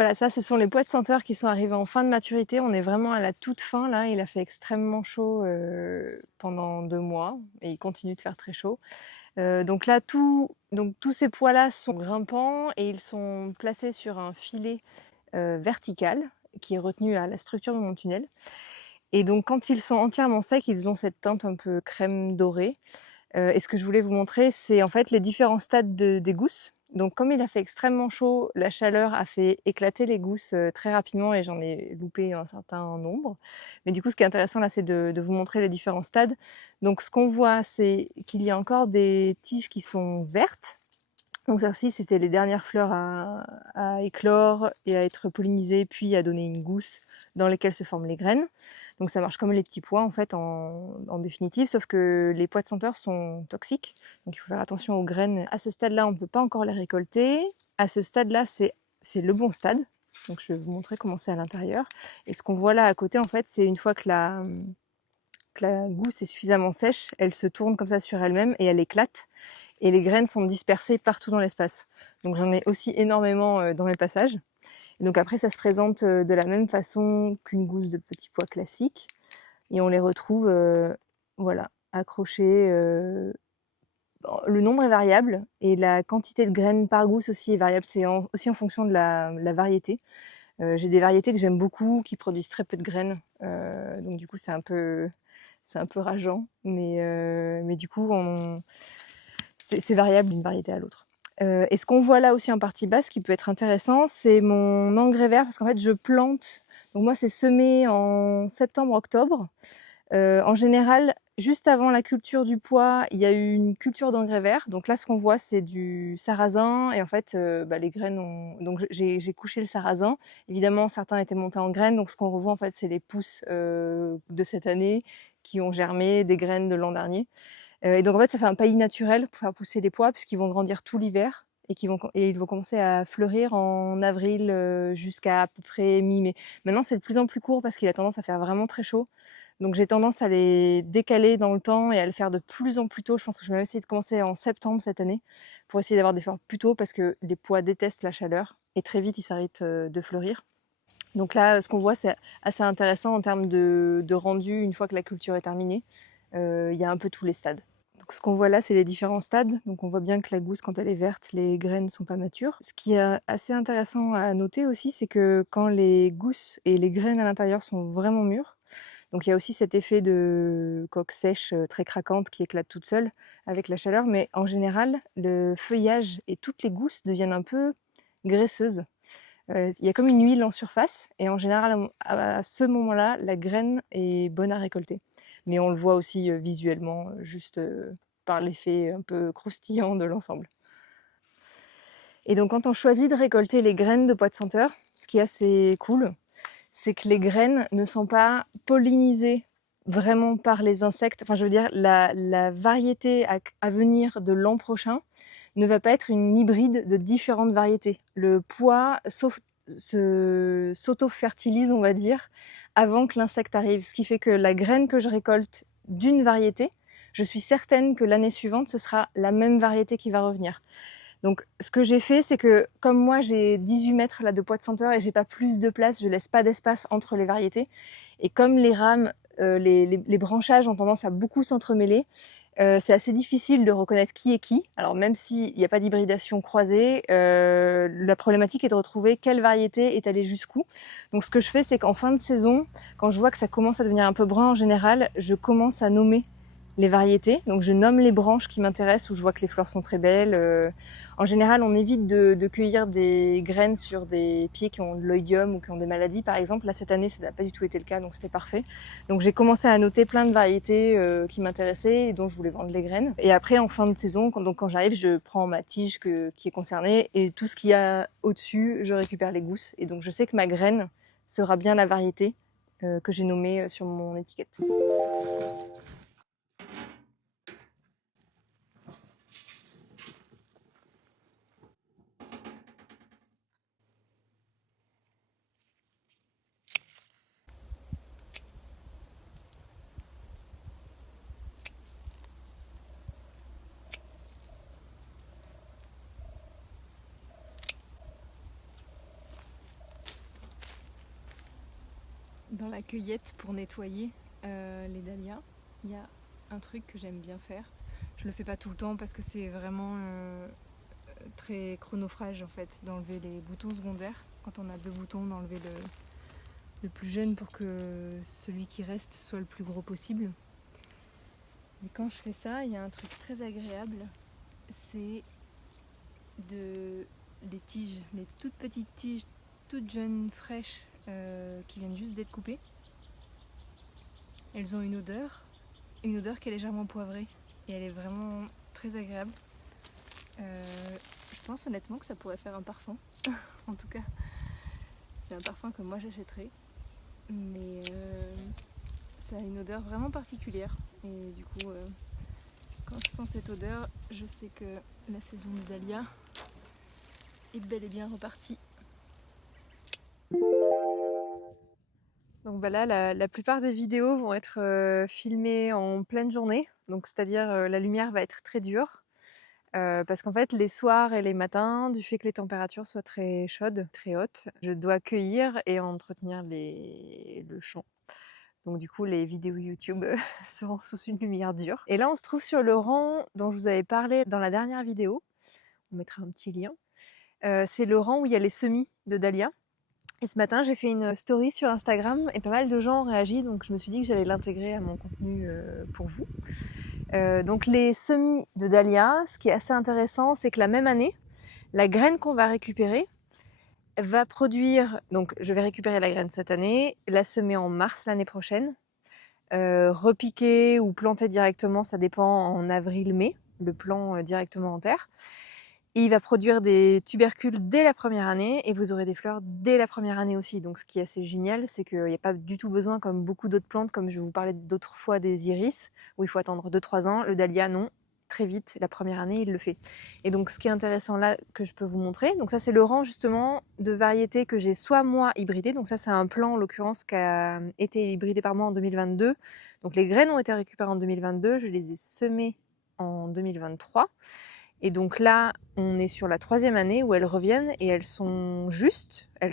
voilà, ça, ce sont les pois de senteur qui sont arrivés en fin de maturité. On est vraiment à la toute fin là. Il a fait extrêmement chaud pendant 2 mois et il continue de faire très chaud. Donc là, tous ces pois-là sont grimpants et ils sont placés sur un filet vertical qui est retenu à la structure de mon tunnel. Et donc quand ils sont entièrement secs, ils ont cette teinte un peu crème dorée. Et ce que je voulais vous montrer, c'est en fait les différents stades des gousses. Donc comme il a fait extrêmement chaud, la chaleur a fait éclater les gousses très rapidement et j'en ai loupé un certain nombre. Mais du coup, ce qui est intéressant là, c'est de vous montrer les différents stades. Donc ce qu'on voit, c'est qu'il y a encore des tiges qui sont vertes. Donc celles-ci, c'était les dernières fleurs à éclore et à être pollinisées, puis à donner une gousse dans lesquelles se forment les graines. Donc ça marche comme les petits pois en fait en définitive, sauf que les pois de senteur sont toxiques, donc il faut faire attention aux graines. À ce stade-là, on ne peut pas encore les récolter. À ce stade-là, c'est le bon stade. Donc je vais vous montrer comment c'est à l'intérieur. Et ce qu'on voit là à côté, en fait, c'est une fois que la gousse est suffisamment sèche, elle se tourne comme ça sur elle-même et elle éclate. Et les graines sont dispersées partout dans l'espace. Donc j'en ai aussi énormément dans mes passages. Et donc après, ça se présente de la même façon qu'une gousse de petits pois classique. Et on les retrouve voilà, accrochés. Le nombre est variable et la quantité de graines par gousse aussi est variable. C'est aussi en fonction de la variété. J'ai des variétés que j'aime beaucoup qui produisent très peu de graines. Donc du coup, c'est un peu rageant. Mais du coup, c'est variable d'une variété à l'autre. Et ce qu'on voit là aussi en partie basse, qui peut être intéressant, c'est mon engrais vert, parce qu'en fait, je plante. Donc moi, c'est semé en septembre-octobre. En général, juste avant la culture du pois, il y a eu une culture d'engrais vert. Donc là, ce qu'on voit, c'est du sarrasin. Et en fait, les graines ont... Donc j'ai couché le sarrasin. Évidemment, certains étaient montés en graines. Donc ce qu'on revoit, en fait, c'est les pousses de cette année qui ont germé des graines de l'an dernier. Et donc en fait, ça fait un paillis naturel pour faire pousser les pois, puisqu'ils vont grandir tout l'hiver et ils vont commencer à fleurir en avril jusqu'à peu près mi-mai. Maintenant, c'est de plus en plus court parce qu'il a tendance à faire vraiment très chaud. Donc j'ai tendance à les décaler dans le temps et à le faire de plus en plus tôt. Je pense que je vais même essayer de commencer en septembre cette année pour essayer d'avoir des fleurs plus tôt parce que les pois détestent la chaleur et très vite ils s'arrêtent de fleurir. Donc là, ce qu'on voit, c'est assez intéressant en termes de rendu une fois que la culture est terminée. Il y a un peu tous les stades. Donc ce qu'on voit là, c'est les différents stades. Donc on voit bien que la gousse, quand elle est verte, les graines sont pas matures. Ce qui est assez intéressant à noter aussi, c'est que quand les gousses et les graines à l'intérieur sont vraiment mûres, donc il y a aussi cet effet de coque sèche très craquante qui éclate toute seule avec la chaleur, mais en général, le feuillage et toutes les gousses deviennent un peu graisseuses. Il y a comme une huile en surface et en général, à ce moment-là, la graine est bonne à récolter. Mais on le voit aussi visuellement, juste par l'effet un peu croustillant de l'ensemble. Et donc quand on choisit de récolter les graines de pois de senteur, ce qui est assez cool, c'est que les graines ne sont pas pollinisées vraiment par les insectes. Enfin, je veux dire, la variété à venir de l'an prochain ne va pas être une hybride de différentes variétés. Le pois s'auto-fertilise, on va dire, avant que l'insecte arrive. Ce qui fait que la graine que je récolte d'une variété, je suis certaine que l'année suivante, ce sera la même variété qui va revenir. Donc, ce que j'ai fait, c'est que comme moi, j'ai 18 mètres là de pois de senteur et j'ai pas plus de place, je laisse pas d'espace entre les variétés. Et comme les rames, les branchages ont tendance à beaucoup s'entremêler, c'est assez difficile de reconnaître qui est qui. Alors même s'il n'y a pas d'hybridation croisée, la problématique est de retrouver quelle variété est allée jusqu'où. Donc ce que je fais, c'est qu'en fin de saison, quand je vois que ça commence à devenir un peu brun en général, je commence à nommer les variétés. Donc je nomme les branches qui m'intéressent où je vois que les fleurs sont très belles. En général, on évite de cueillir des graines sur des pieds qui ont de l'oïdium ou qui ont des maladies, par exemple. Là, cette année, ça n'a pas du tout été le cas, donc c'était parfait. Donc j'ai commencé à noter plein de variétés qui m'intéressaient et dont je voulais vendre les graines. Et après, en fin de saison, quand j'arrive, je prends ma tige qui est concernée et tout ce qu'il y a au-dessus, je récupère les gousses. Et donc je sais que ma graine sera bien la variété que j'ai nommée sur mon étiquette. Dans la cueillette pour nettoyer les dahlias, il y a un truc que j'aime bien faire. Je le fais pas tout le temps parce que c'est vraiment très chronophage en fait d'enlever les boutons secondaires. Quand on a 2 boutons, d'enlever le plus jeune pour que celui qui reste soit le plus gros possible. Et quand je fais ça, il y a un truc très agréable, c'est les tiges, les toutes petites tiges, toutes jeunes, fraîches, qui viennent juste d'être coupées. Elles ont une odeur qui est légèrement poivrée et elle est vraiment très agréable. Je pense honnêtement que ça pourrait faire un parfum. En tout cas, c'est un parfum que moi j'achèterais, mais ça a une odeur vraiment particulière et du coup quand je sens cette odeur, je sais que la saison des dahlias est bel et bien repartie. Donc là, la plupart des vidéos vont être filmées en pleine journée, donc c'est-à-dire la lumière va être très dure. Parce qu'en fait, les soirs et les matins, du fait que les températures soient très chaudes, très hautes, je dois cueillir et entretenir le champ. Donc du coup, les vidéos YouTube seront sous une lumière dure. Et là, on se trouve sur le rang dont je vous avais parlé dans la dernière vidéo. On mettra un petit lien. C'est le rang où il y a les semis de dahlias. Et ce matin, j'ai fait une story sur Instagram et pas mal de gens ont réagi, donc je me suis dit que j'allais l'intégrer à mon contenu pour vous. Donc les semis de dahlia, ce qui est assez intéressant, c'est que la même année, la graine qu'on va récupérer va produire, donc je vais récupérer la graine cette année, la semer en mars l'année prochaine, repiquer ou planter directement, ça dépend, en avril-mai, le plant directement en terre. Et il va produire des tubercules dès la première année et vous aurez des fleurs dès la première année aussi. Donc ce qui est assez génial, c'est qu'il n'y a pas du tout besoin, comme beaucoup d'autres plantes, comme je vous parlais d'autres fois des iris, où il faut attendre 2-3 ans. Le dahlia, non, très vite, la première année, il le fait. Et donc ce qui est intéressant là, que je peux vous montrer, donc ça c'est le rang justement de variétés que j'ai soit moi hybridées, donc ça c'est un plant en l'occurrence qui a été hybridé par moi en 2022. Donc les graines ont été récupérées en 2022, je les ai semées en 2023. Et donc là, on est sur la 3e année où elles reviennent et elles sont justes, elles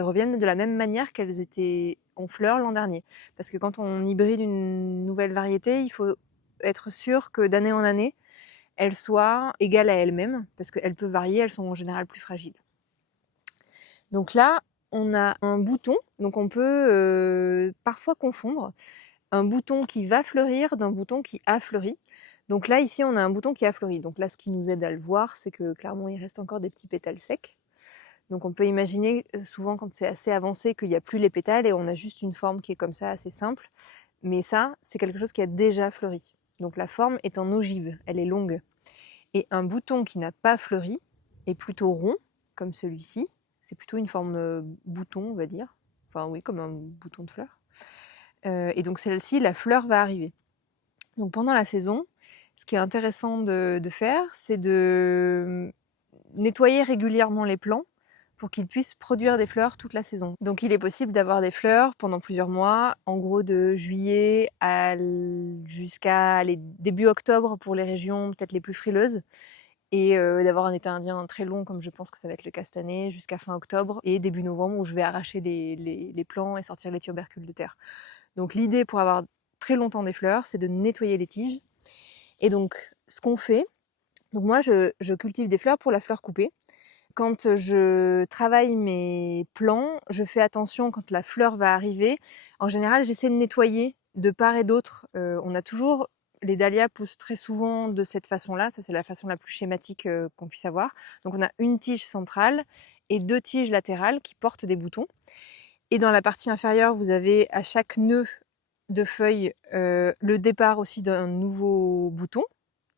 reviennent de la même manière qu'elles étaient en fleurs l'an dernier. Parce que quand on hybride une nouvelle variété, il faut être sûr que d'année en année, elles soient égales à elles-mêmes, parce qu'elles peuvent varier, elles sont en général plus fragiles. Donc là, on a un bouton, donc on peut parfois confondre un bouton qui va fleurir d'un bouton qui a fleuri. Donc là, ici, on a un bouton qui a fleuri. Donc là, ce qui nous aide à le voir, c'est que clairement, il reste encore des petits pétales secs. Donc on peut imaginer souvent quand c'est assez avancé qu'il n'y a plus les pétales et on a juste une forme qui est comme ça, assez simple. Mais ça, c'est quelque chose qui a déjà fleuri. Donc la forme est en ogive, elle est longue. Et un bouton qui n'a pas fleuri est plutôt rond, comme celui-ci. C'est plutôt une forme bouton, on va dire. Enfin oui, comme un bouton de fleur. Et donc celle-ci, la fleur va arriver. Donc pendant la saison, ce qui est intéressant de faire, c'est de nettoyer régulièrement les plants pour qu'ils puissent produire des fleurs toute la saison. Donc il est possible d'avoir des fleurs pendant plusieurs mois, en gros de juillet jusqu'à début octobre pour les régions peut-être les plus frileuses, et d'avoir un été indien très long comme je pense que ça va être le cas cette année, jusqu'à fin octobre et début novembre où je vais arracher les plants et sortir les tubercules de terre. Donc l'idée pour avoir très longtemps des fleurs, c'est de nettoyer les tiges. Et donc, ce qu'on fait, donc moi je cultive des fleurs pour la fleur coupée. Quand je travaille mes plants, je fais attention quand la fleur va arriver. En général, j'essaie de nettoyer de part et d'autre. Les dahlias poussent très souvent de cette façon-là. Ça, c'est la façon la plus schématique qu'on puisse avoir. Donc, on a une tige centrale et 2 tiges latérales qui portent des boutons. Et dans la partie inférieure, vous avez à chaque nœud de feuilles le départ aussi d'un nouveau bouton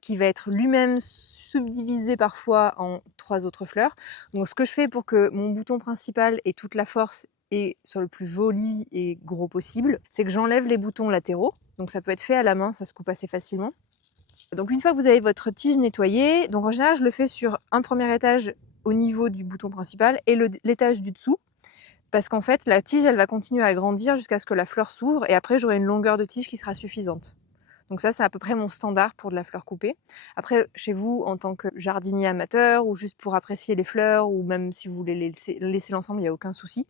qui va être lui-même subdivisé parfois en 3 autres fleurs. Donc ce que je fais pour que mon bouton principal ait toute la force et soit le plus joli et gros possible, c'est que j'enlève les boutons latéraux. Donc ça peut être fait à la main, ça se coupe assez facilement. Donc une fois que vous avez votre tige nettoyée, donc en général je le fais sur un premier étage au niveau du bouton principal et l'étage du dessous. Parce qu'en fait, la tige, elle va continuer à grandir jusqu'à ce que la fleur s'ouvre et après, j'aurai une longueur de tige qui sera suffisante. Donc ça, c'est à peu près mon standard pour de la fleur coupée. Après, chez vous, en tant que jardinier amateur ou juste pour apprécier les fleurs ou même si vous voulez les laisser l'ensemble, il n'y a aucun souci.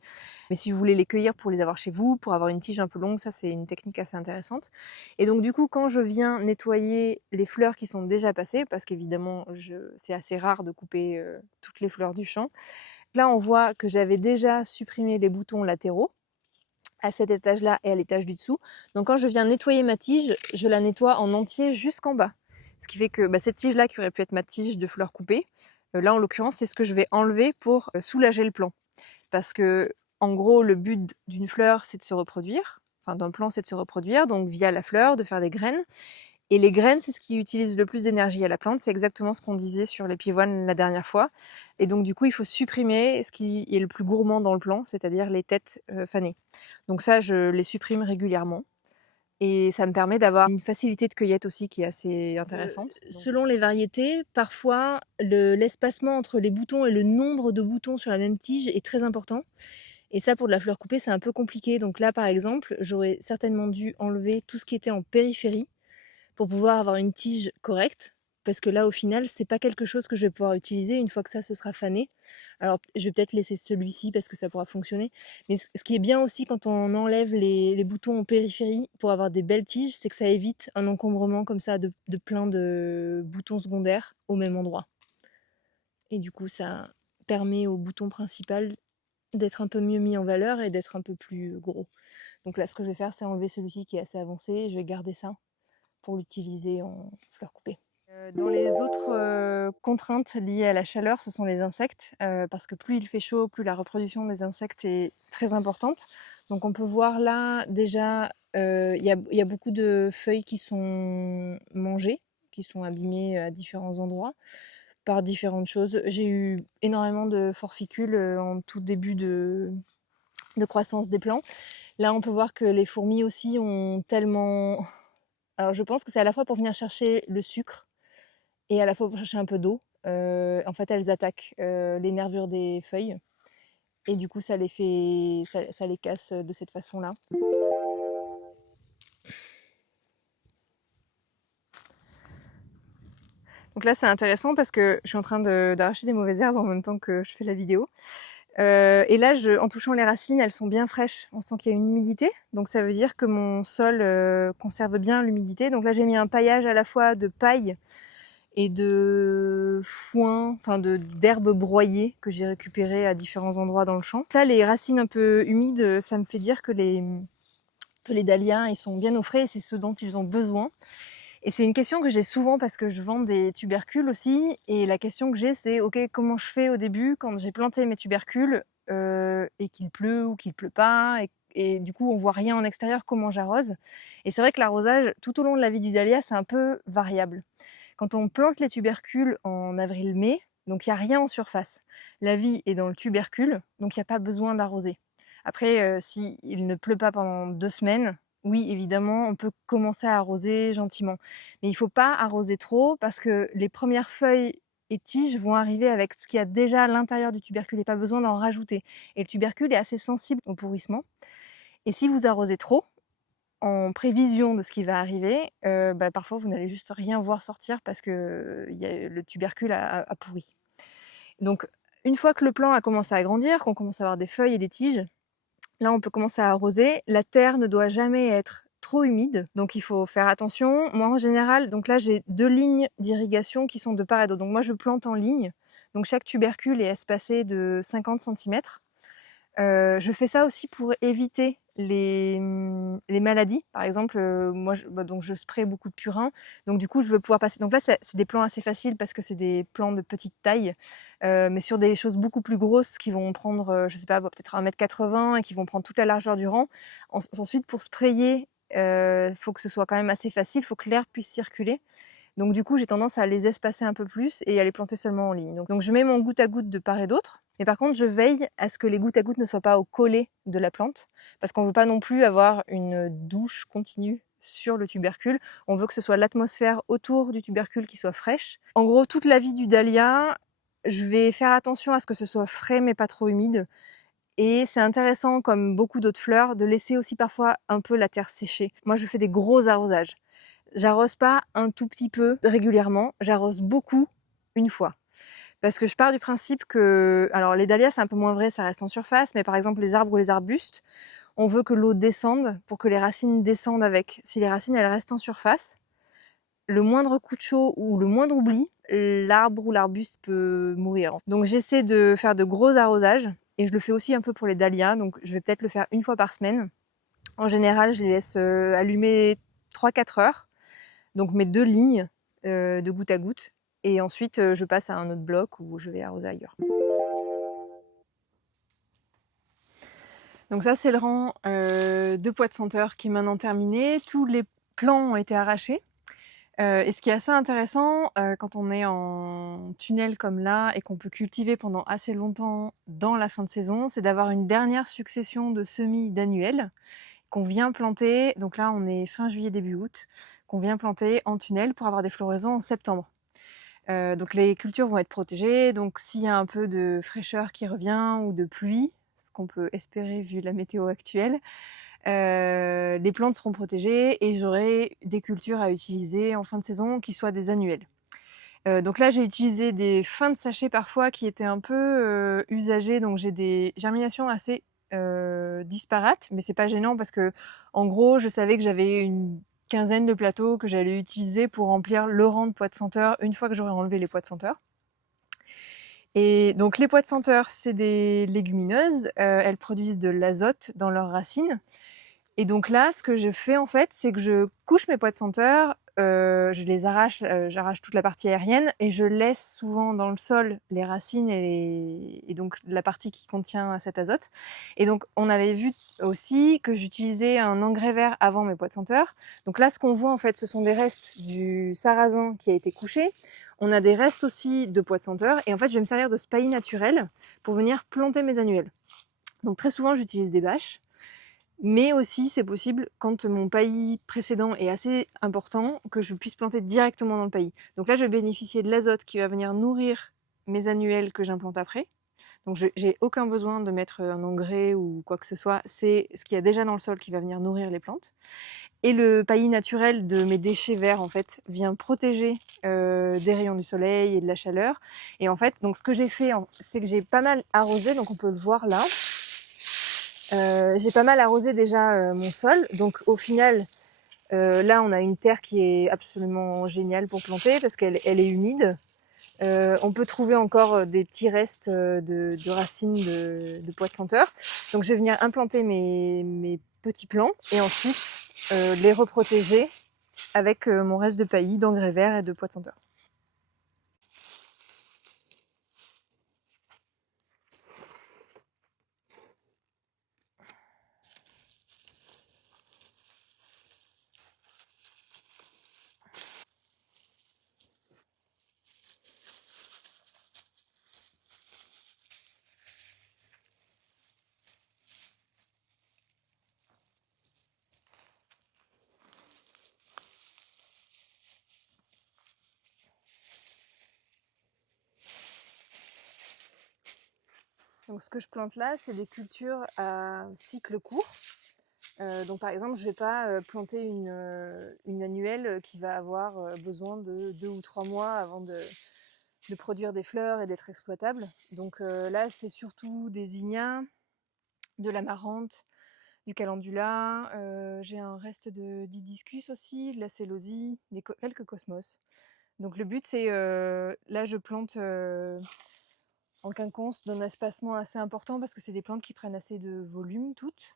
Mais si vous voulez les cueillir pour les avoir chez vous, pour avoir une tige un peu longue, ça c'est une technique assez intéressante. Et donc du coup, quand je viens nettoyer les fleurs qui sont déjà passées, parce qu'évidemment c'est assez rare de couper toutes les fleurs du champ, là on voit que j'avais déjà supprimé les boutons latéraux à cet étage-là et à l'étage du dessous. Donc quand je viens nettoyer ma tige, je la nettoie en entier jusqu'en bas. Ce qui fait que cette tige-là, qui aurait pu être ma tige de fleurs coupées, là en l'occurrence, c'est ce que je vais enlever pour soulager le plan. Parce que, en gros, le but d'une fleur, c'est de se reproduire. Enfin, d'un plant, c'est de se reproduire, donc via la fleur, de faire des graines. Et les graines, c'est ce qui utilise le plus d'énergie à la plante. C'est exactement ce qu'on disait sur les pivoines la dernière fois. Et donc, du coup, il faut supprimer ce qui est le plus gourmand dans le plant, c'est-à-dire les têtes fanées. Donc ça, je les supprime régulièrement. Et ça me permet d'avoir une facilité de cueillette aussi qui est assez intéressante. Selon les variétés, parfois l'espacement entre les boutons et le nombre de boutons sur la même tige est très important. Et ça, pour de la fleur coupée, c'est un peu compliqué. Donc là, par exemple, j'aurais certainement dû enlever tout ce qui était en périphérie pour pouvoir avoir une tige correcte. Parce que là, au final, c'est pas quelque chose que je vais pouvoir utiliser une fois que ça se sera fané. Alors, je vais peut-être laisser celui-ci parce que ça pourra fonctionner. Mais ce qui est bien aussi quand on enlève les boutons en périphérie pour avoir des belles tiges, c'est que ça évite un encombrement comme ça de plein de boutons secondaires au même endroit. Et du coup, ça permet au bouton principal d'être un peu mieux mis en valeur et d'être un peu plus gros. Donc là, ce que je vais faire, c'est enlever celui-ci qui est assez avancé. Je vais garder ça pour l'utiliser en fleurs coupées. Dans les autres contraintes liées à la chaleur, ce sont les insectes, parce que plus il fait chaud, plus la reproduction des insectes est très importante. Donc on peut voir là déjà, il y a beaucoup de feuilles qui sont mangées, qui sont abîmées à différents endroits par différentes choses. J'ai eu énormément de forficules en tout début de croissance des plants. Là, on peut voir que les fourmis aussi ont tellement... Alors je pense que c'est à la fois pour venir chercher le sucre et à la fois pour chercher un peu d'eau. En fait, elles attaquent les nervures des feuilles et du coup, ça les casse de cette façon-là. Donc là, c'est intéressant parce que je suis en train d'arracher des mauvaises herbes en même temps que je fais la vidéo. Et là, en touchant les racines, elles sont bien fraîches. On sent qu'il y a une humidité. Donc ça veut dire que mon sol conserve bien l'humidité. Donc là, j'ai mis un paillage à la fois de paille et de foin, enfin d'herbes broyées que j'ai récupérées à différents endroits dans le champ. Là, les racines un peu humides, ça me fait dire que les dahlias, ils sont bien au frais et c'est ce dont ils ont besoin. Et c'est une question que j'ai souvent parce que je vends des tubercules aussi. Et la question que j'ai, c'est ok, comment je fais au début quand j'ai planté mes tubercules et qu'il pleut ou qu'il pleut pas et du coup on voit rien en extérieur, comment j'arrose. Et c'est vrai que l'arrosage tout au long de la vie du dahlia, c'est un peu variable. Quand on plante les tubercules en avril-mai, donc il n'y a rien en surface. La vie est dans le tubercule, donc il n'y a pas besoin d'arroser. Après, s'il ne pleut pas pendant 2 semaines, oui, évidemment, on peut commencer à arroser gentiment. Mais il ne faut pas arroser trop parce que les premières feuilles et tiges vont arriver avec ce qu'il y a déjà à l'intérieur du tubercule et pas besoin d'en rajouter. Et le tubercule est assez sensible au pourrissement. Et si vous arrosez trop, en prévision de ce qui va arriver, parfois vous n'allez juste rien voir sortir parce que le tubercule a pourri. Donc une fois que le plant a commencé à grandir, qu'on commence à avoir des feuilles et des tiges, là on peut commencer à arroser. La terre ne doit jamais être trop humide, donc il faut faire attention. Moi en général, donc là j'ai 2 lignes d'irrigation qui sont de part et d'autre. Donc moi je plante en ligne, donc chaque tubercule est espacé de 50 cm. Je fais ça aussi pour éviter les maladies. Par exemple, moi, donc je spraye beaucoup de purin. Donc du coup, je veux pouvoir passer. Donc là, c'est des plants assez faciles parce que c'est des plants de petite taille. Mais sur des choses beaucoup plus grosses qui vont prendre, je sais pas, peut-être 1,80 m et qui vont prendre toute la largeur du rang. Ensuite, pour sprayer, faut que ce soit quand même assez facile. Faut que l'air puisse circuler. Donc du coup, j'ai tendance à les espacer un peu plus et à les planter seulement en ligne. Donc je mets mon goutte à goutte de part et d'autre. Mais par contre, je veille à ce que les gouttes à gouttes ne soient pas au collet de la plante, parce qu'on ne veut pas non plus avoir une douche continue sur le tubercule. On veut que ce soit l'atmosphère autour du tubercule qui soit fraîche. En gros, toute la vie du dahlia, je vais faire attention à ce que ce soit frais mais pas trop humide. Et c'est intéressant, comme beaucoup d'autres fleurs, de laisser aussi parfois un peu la terre sécher. Moi, je fais des gros arrosages. J'arrose pas un tout petit peu régulièrement, j'arrose beaucoup une fois. Parce que je pars du principe que, alors les dahlias c'est un peu moins vrai, ça reste en surface, mais par exemple les arbres ou les arbustes, on veut que l'eau descende pour que les racines descendent avec. Si les racines elles restent en surface, le moindre coup de chaud ou le moindre oubli, l'arbre ou l'arbuste peut mourir. Donc j'essaie de faire de gros arrosages et je le fais aussi un peu pour les dahlias, donc je vais peut-être le faire une fois par semaine. En général, je les laisse allumer 3-4 heures, donc mes 2 lignes de goutte à goutte. Et ensuite, je passe à un autre bloc où je vais arroser ailleurs. Donc ça, c'est le rang de pois de senteur qui est maintenant terminé. Tous les plants ont été arrachés. Et ce qui est assez intéressant quand on est en tunnel comme là et qu'on peut cultiver pendant assez longtemps dans la fin de saison, c'est d'avoir une dernière succession de semis d'annuels qu'on vient planter. Donc là, on est fin juillet, début août, qu'on vient planter en tunnel pour avoir des floraisons en septembre. Donc les cultures vont être protégées. Donc s'il y a un peu de fraîcheur qui revient ou de pluie, ce qu'on peut espérer vu la météo actuelle, les plantes seront protégées et j'aurai des cultures à utiliser en fin de saison qui soient des annuels. Donc là, j'ai utilisé des fins de sachets parfois qui étaient un peu usagées, donc j'ai des germinations assez disparates, mais c'est pas gênant parce que en gros, je savais que j'avais une quinzaine de plateaux que j'allais utiliser pour remplir le rang de pois de senteur une fois que j'aurai enlevé les pois de senteur. Et donc les pois de senteur, c'est des légumineuses, elles produisent de l'azote dans leurs racines. Et donc là, ce que je fais en fait, c'est que je couche mes pois de senteur, je les arrache, j'arrache toute la partie aérienne et je laisse souvent dans le sol les racines et donc la partie qui contient cet azote. Et donc on avait vu aussi que j'utilisais un engrais vert avant mes pois de senteur. Donc là, ce qu'on voit en fait, ce sont des restes du sarrasin qui a été couché. On a des restes aussi de pois de senteur et en fait, je vais me servir de ce paillis naturel pour venir planter mes annuels. Donc très souvent, j'utilise des bâches. Mais aussi, c'est possible, quand mon paillis précédent est assez important, que je puisse planter directement dans le paillis. Donc là, je vais bénéficier de l'azote qui va venir nourrir mes annuels que j'implante après. Donc j'ai aucun besoin de mettre un engrais ou quoi que ce soit. C'est ce qu'il y a déjà dans le sol qui va venir nourrir les plantes. Et le paillis naturel de mes déchets verts, en fait, vient protéger des rayons du soleil et de la chaleur. Et en fait, donc ce que j'ai fait, c'est que j'ai pas mal arrosé, donc on peut le voir là. J'ai pas mal arrosé déjà mon sol, donc au final, là on a une terre qui est absolument géniale pour planter parce qu'elle est humide. On peut trouver encore des petits restes de racines de pois de senteur. Donc je vais venir implanter mes petits plants et ensuite les reprotéger avec mon reste de paillis, d'engrais verts et de pois de senteur. Donc ce que je plante là, c'est des cultures à cycle court. Donc par exemple, je vais pas planter une annuelle qui va avoir besoin de 2 ou 3 mois avant de produire des fleurs et d'être exploitable. Donc là, c'est surtout des zinnias, de l'amarante, du calendula, j'ai un reste d'hibiscus aussi, de la célosie, quelques cosmos. Donc le but, c'est là, je plante en quinconce d'un espacement assez important parce que c'est des plantes qui prennent assez de volume toutes.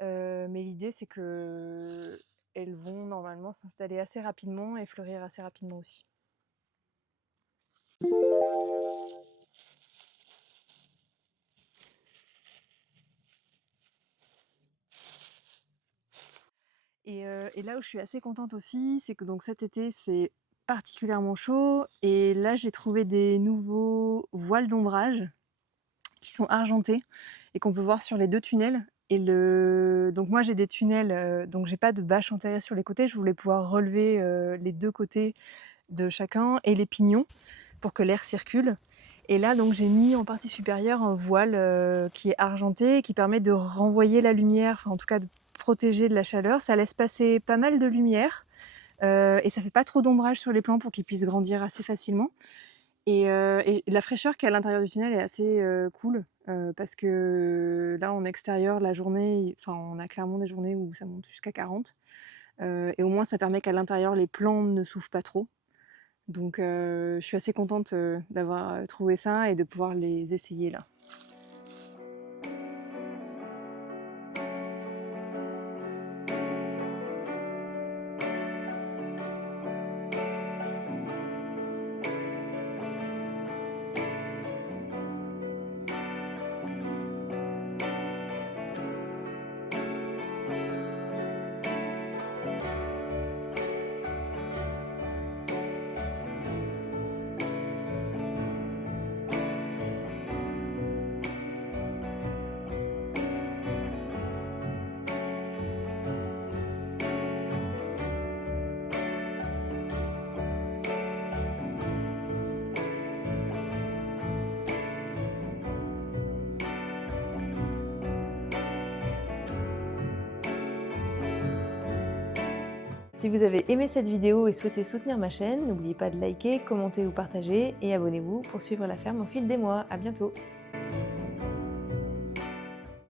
Mais l'idée, c'est que elles vont normalement s'installer assez rapidement et fleurir assez rapidement aussi. Et là où je suis assez contente aussi, c'est que donc cet été, c'est particulièrement chaud. Et là, j'ai trouvé des nouveaux voiles d'ombrage qui sont argentés et qu'on peut voir sur les 2 tunnels. Donc moi, j'ai des tunnels, donc j'ai pas de bâche enterrée sur les côtés. Je voulais pouvoir relever les 2 côtés de chacun et les pignons pour que l'air circule. Et là, donc, j'ai mis en partie supérieure un voile qui est argenté et qui permet de renvoyer la lumière, enfin, en tout cas de protéger de la chaleur. Ça laisse passer pas mal de lumière et ça fait pas trop d'ombrage sur les plants pour qu'ils puissent grandir assez facilement. Et la fraîcheur qu'il y a à l'intérieur du tunnel est assez cool parce que là en extérieur la journée, enfin on a clairement des journées où ça monte jusqu'à 40 et au moins ça permet qu'à l'intérieur les plants ne souffrent pas trop. Donc je suis assez contente d'avoir trouvé ça et de pouvoir les essayer là. Si vous avez aimé cette vidéo et souhaitez soutenir ma chaîne, n'oubliez pas de liker, commenter ou partager et abonnez-vous pour suivre la ferme au fil des mois. À bientôt!